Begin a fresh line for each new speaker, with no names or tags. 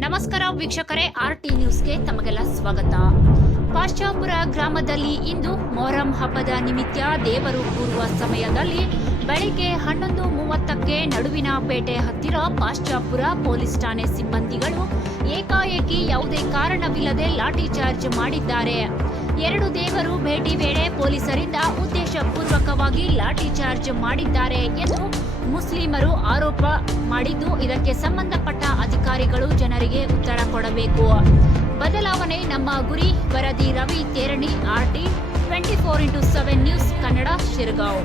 ವೀಕ್ಷಕರೇ R T ನ್ಯೂಸ್ಗೆ ತಮಗೆಲ್ಲ ಸ್ವಾಗತ. ಪಾಶ್ಚಾಪುರ ಗ್ರಾಮದಲ್ಲಿ ಇಂದು ಮೊಹರಂ ಹಬ್ಬದ ನಿಮಿತ್ತ ದೇವರು ಕೂರುವ ಸಮಯದಲ್ಲಿ ಬೆಳಿಗ್ಗೆ ಹನ್ನೊಂದು ಮೂವತ್ತಕ್ಕೆ ನಡುವಿನ ಪೇಟೆ ಹತ್ತಿರ ಪಾಶ್ಚಾಪುರ ಪೊಲೀಸ್ ಠಾಣೆ ಸಿಬ್ಬಂದಿಗಳು ಏಕಾಏಕಿ ಯಾವುದೇ ಕಾರಣವಿಲ್ಲದೆ ಲಾಠಿ ಚಾರ್ಜ್ ಮಾಡಿದ್ದಾರೆ. ಎರಡು ದೇವರು ಭೇಟಿ ವೇಳೆ ಪೊಲೀಸರಿಂದ ಉದ್ದೇಶಪೂರ್ವಕವಾಗಿ ಲಾಠಿ ಚಾರ್ಜ್ ಮಾಡಿದ್ದಾರೆ ಎಂದು ಮುಸ್ಲಿಮರು ಆರೋಪ ಮಾಡಿದ್ದು. ಇದಕ್ಕೆ ಸಂಬಂಧಪಟ್ಟ ಅಧಿಕಾರಿಗಳು ಜನರಿಗೆ ಉತ್ತರ ಕೊಡಬೇಕು. ಬದಲಾವಣೆ ನಮ್ಮ ಗುರಿ. ವರದಿ Ravi Terani, RT, twenty four into seven news Kannada, Shirgaon.